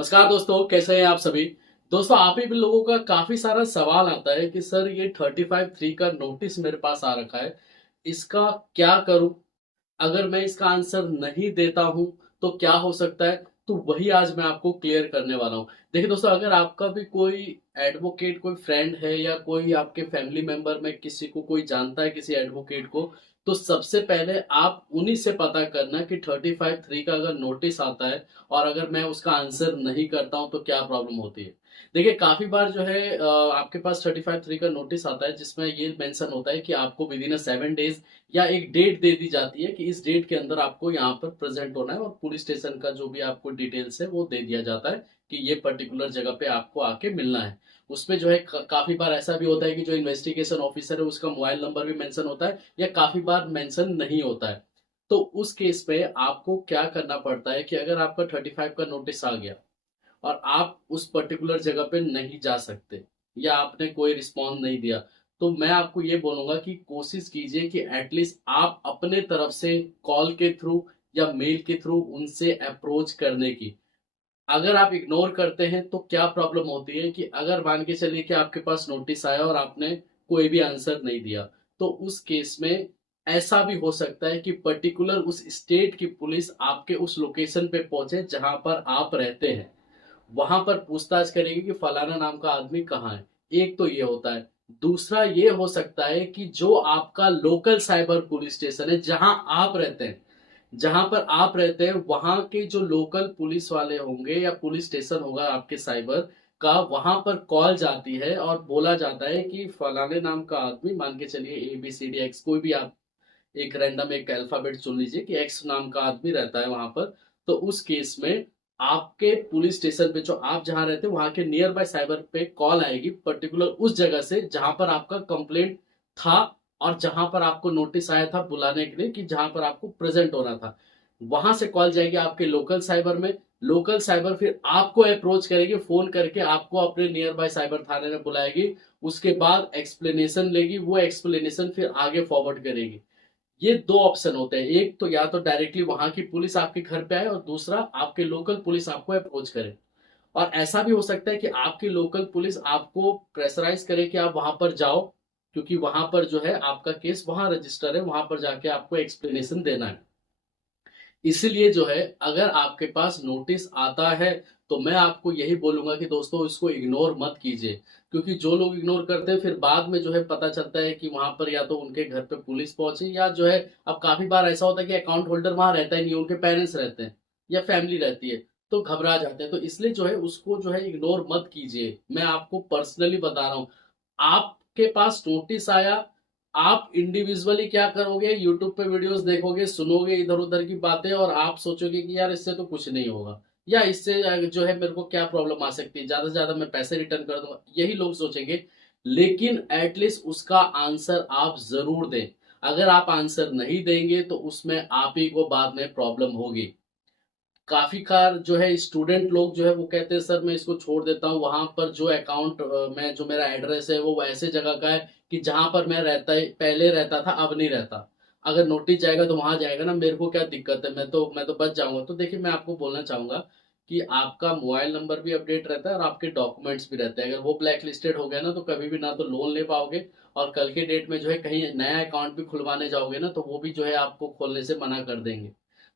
नमस्कार दोस्तों, कैसे हैं आप सभी। दोस्तों, आप ही लोगों का काफी सारा सवाल आता है कि सर ये 35(3) का नोटिस मेरे पास आ रखा है, इसका क्या करूं। अगर मैं इसका आंसर नहीं देता हूं तो क्या हो सकता है। तो वही आज मैं आपको क्लियर करने वाला हूं। देखिए दोस्तों, अगर आपका भी कोई एडवोकेट, कोई फ्रेंड है या कोई आपके फैमिली मेंबर में किसी को कोई जानता है किसी एडवोकेट को, तो सबसे पहले आप उन्हीं से पता करना कि 35(3) का अगर नोटिस आता है और अगर मैं उसका आंसर नहीं करता हूं तो क्या प्रॉब्लम होती है। देखिए, काफी बार जो है आपके पास 35(3) का नोटिस आता है जिसमें ये मेंशन होता है कि आपको विद इन 7 डेज या एक डेट दे दी जाती है कि इस डेट के अंदर आपको यहाँ पर प्रेजेंट होना है, और पुलिस स्टेशन का जो भी आपको डिटेल्स है वो दे दिया जाता है कि ये पर्टिकुलर जगह पे आपको आके मिलना है। उसमें जो है काफी बार ऐसा भी होता है कि जो इन्वेस्टिगेशन ऑफिसर है उसका मोबाइल नंबर भी मेंशन होता है, या काफी बार मेंशन नहीं होता है। तो उस केस पे आपको क्या करना पड़ता है कि अगर आपका 35 का नोटिस आ गया और आप उस पर्टिकुलर जगह पे नहीं जा सकते या आपने कोई रिस्पॉन्स नहीं दिया, तो मैं आपको ये बोलूंगा कि कोशिश कीजिए कि एटलीस्ट आप अपने तरफ से कॉल के थ्रू या मेल के थ्रू उनसे अप्रोच करने की। अगर आप इग्नोर करते हैं तो क्या प्रॉब्लम होती है कि अगर मान के चलिए कि आपके पास नोटिस आया और आपने कोई भी आंसर नहीं दिया, तो उस केस में ऐसा भी हो सकता है कि पर्टिकुलर उस स्टेट की पुलिस आपके उस लोकेशन पे पहुंचे जहां पर आप रहते हैं, वहां पर पूछताछ करेगी कि फलाना नाम का आदमी कहाँ है। एक तो ये होता है। दूसरा ये हो सकता है कि जो आपका लोकल साइबर पुलिस स्टेशन है जहां आप रहते हैं, जहां पर आप रहते हैं वहां के जो लोकल पुलिस वाले होंगे या पुलिस स्टेशन होगा आपके साइबर का, वहां पर कॉल जाती है और बोला जाता है कि फलाने नाम का आदमी, मान के चलिए ABCD X, कोई भी आप एक रैंडम एक अल्फाबेट चुन लीजिए कि X नाम का आदमी रहता है वहां पर। तो उस केस में आपके पुलिस स्टेशन पे जो आप जहां रहते हैं वहां के नियर बाय साइबर पे कॉल आएगी पर्टिकुलर उस जगह से जहां पर आपका कंप्लेंट था और जहां पर आपको नोटिस आया था बुलाने के लिए कि जहां पर आपको प्रेजेंट होना था। वहां से कॉल जाएगी आपके लोकल साइबर में। लोकल साइबर फिर आपको अप्रोच करेगी, फोन करके आपको अपने नियर बाय साइबर थाने में बुलाएगी। उसके बाद एक्सप्लेनेशन लेगी, वो एक्सप्लेनेशन फिर आगे फॉरवर्ड करेगी। ये दो ऑप्शन होते हैं, एक तो या तो डायरेक्टली वहां की पुलिस आपके घर पे आए और दूसरा आपके लोकल पुलिस आपको अप्रोच करे। और ऐसा भी हो सकता है कि आपकी लोकल पुलिस आपको प्रेशराइज करे कि आप वहां पर जाओ, क्योंकि वहां पर जो है आपका केस वहां रजिस्टर है, वहां पर जाके आपको एक्सप्लेनेशन देना है। इसीलिए जो है अगर आपके पास नोटिस आता है तो मैं आपको यही बोलूंगा कि दोस्तों इसको इग्नोर मत कीजिए। क्योंकि जो लोग इग्नोर करते हैं फिर बाद में जो है पता चलता है कि वहां पर या तो उनके घर पे पुलिस पहुंची, या जो है अब काफी बार ऐसा होता है कि अकाउंट होल्डर वहां रहता ही नहीं, उनके पेरेंट्स रहते हैं या फैमिली रहती है, तो घबरा जाते हैं। तो इसलिए जो है उसको जो है इग्नोर मत कीजिए। मैं आपको पर्सनली बता रहा हूँ, आपके पास नोटिस आया, आप इंडिविजुअली क्या करोगे, यूट्यूब पे वीडियोस देखोगे, सुनोगे इधर उधर की बातें और आप सोचोगे कि यार इससे तो कुछ नहीं होगा, या इससे जो है मेरे को क्या प्रॉब्लम आ सकती है, ज्यादा से ज्यादा मैं पैसे रिटर्न कर दूंगा, यही लोग सोचेंगे। लेकिन एटलीस्ट उसका आंसर आप जरूर दें। अगर आप आंसर नहीं देंगे तो उसमें आप ही को बाद में प्रॉब्लम होगी। काफी कार जो है स्टूडेंट लोग जो है वो कहते हैं सर मैं इसको छोड़ देता हूँ, वहां पर जो अकाउंट में जो मेरा एड्रेस है वो ऐसे जगह का है कि जहां पर मैं रहता पहले रहता था अब नहीं रहता। अगर नोटिस जाएगा तो वहां जाएगा ना, मेरे को क्या दिक्कत है, मैं तो बच जाऊंगा। तो देखिए, मैं आपको बोलना चाहूंगा कि आपका मोबाइल नंबर भी अपडेट रहता है और आपके डॉक्यूमेंट्स भी रहते हैं। अगर वो ब्लैक लिस्टेड हो गया ना तो कभी भी ना तो लोन ले पाओगे, और कल के डेट में जो है कहीं नया अकाउंट भी खुलवाने जाओगे ना तो वो भी जो है आपको खोलने से मना कर देंगे।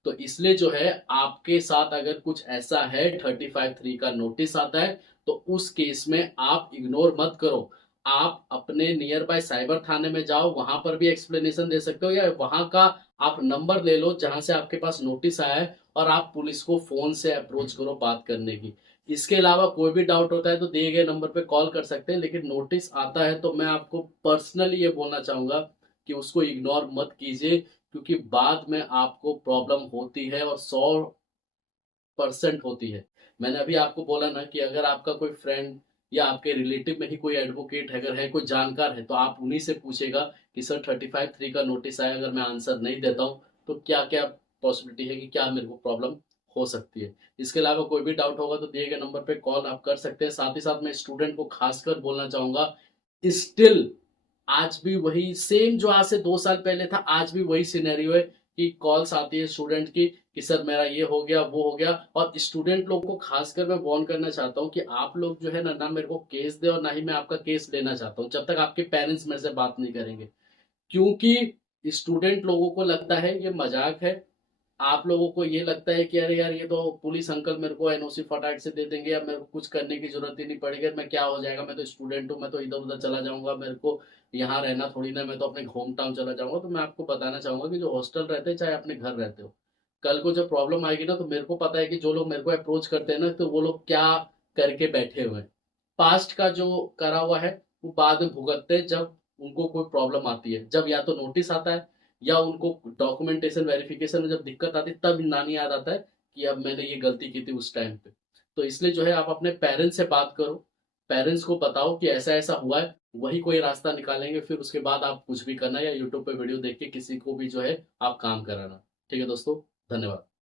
तो इसलिए जो है आपके साथ अगर कुछ ऐसा है 35(3) का नोटिस आता है तो उस केस में आप इग्नोर मत करो। आप अपने नियर बाय साइबर थाने में जाओ, वहां पर भी एक्सप्लेनेशन दे सकते हो, या वहां का आप नंबर ले लो जहां से आपके पास नोटिस आया है और आप पुलिस को फोन से अप्रोच करो बात करने की। इसके अलावा कोई भी डाउट होता है तो दिए गए नंबर पे कॉल कर सकते हैं। लेकिन नोटिस आता है तो मैं आपको पर्सनली ये बोलना चाहूंगा कि उसको इग्नोर मत कीजिए, क्योंकि बाद में आपको प्रॉब्लम होती है और 100% होती है। मैंने अभी आपको बोला ना कि अगर आपका कोई फ्रेंड या आपके रिलेटिव में ही कोई एडवोकेट अगर है, कोई जानकार है, तो आप उन्हीं से पूछेगा कि सर 35(3) का नोटिस आया, अगर मैं आंसर नहीं देता हूँ तो क्या क्या पॉसिबिलिटी है कि क्या मेरे को प्रॉब्लम हो सकती है। इसके अलावा कोई भी डाउट होगा तो दिए गए नंबर पे कॉल आप कर सकते हैं। साथ ही साथ मैं स्टूडेंट को खासकर बोलना चाहूंगा, स्टिल आज भी वही सेम जो आज से 2 साल पहले था, आज भी वही सिनेरियो है कि कॉल्स आती है स्टूडेंट की कि सर मेरा ये हो गया वो हो गया। और स्टूडेंट लोग को खासकर मैं वार्न करना चाहता हूँ कि आप लोग जो है ना, ना मेरे को केस दे और ना ही मैं आपका केस लेना चाहता हूँ जब तक आपके पेरेंट्स मेरे से बात नहीं करेंगे। क्योंकि स्टूडेंट लोगों को लगता है ये मजाक है, आप लोगों को ये लगता है कि अरे यार ये तो पुलिस अंकल मेरे को एनओसी फटाक से दे देंगे, या मेरे को कुछ करने की जरूरत ही नहीं पड़ेगी, मैं क्या हो जाएगा, मैं तो स्टूडेंट हूँ, मैं तो इधर उधर चला जाऊंगा, मेरे को यहाँ रहना थोड़ी ना, मैं तो अपने होम टाउन चला जाऊंगा। तो मैं आपको बताना चाहूंगा कि जो हॉस्टल रहते हैं चाहे अपने घर रहते हो, कल को जब प्रॉब्लम आएगी ना, तो मेरे को पता है कि जो लोग मेरे को अप्रोच करते हैं ना, तो वो लोग क्या करके बैठे हुए हैं। पास्ट का जो करा हुआ है वो बाद में भुगतते हैं जब उनको कोई प्रॉब्लम आती है, जब या तो नोटिस आता है या उनको डॉक्यूमेंटेशन वेरिफिकेशन में जब दिक्कत आती है, तब नानी याद आता है कि अब मैंने ये गलती की थी उस टाइम पे। तो इसलिए जो है आप अपने पेरेंट्स से बात करो, पेरेंट्स को बताओ कि ऐसा ऐसा हुआ है, वही कोई रास्ता निकालेंगे, फिर उसके बाद आप कुछ भी करना, या यूट्यूब पे वीडियो देख के किसी को भी जो है आप काम कराना। ठीक है दोस्तों, धन्यवाद।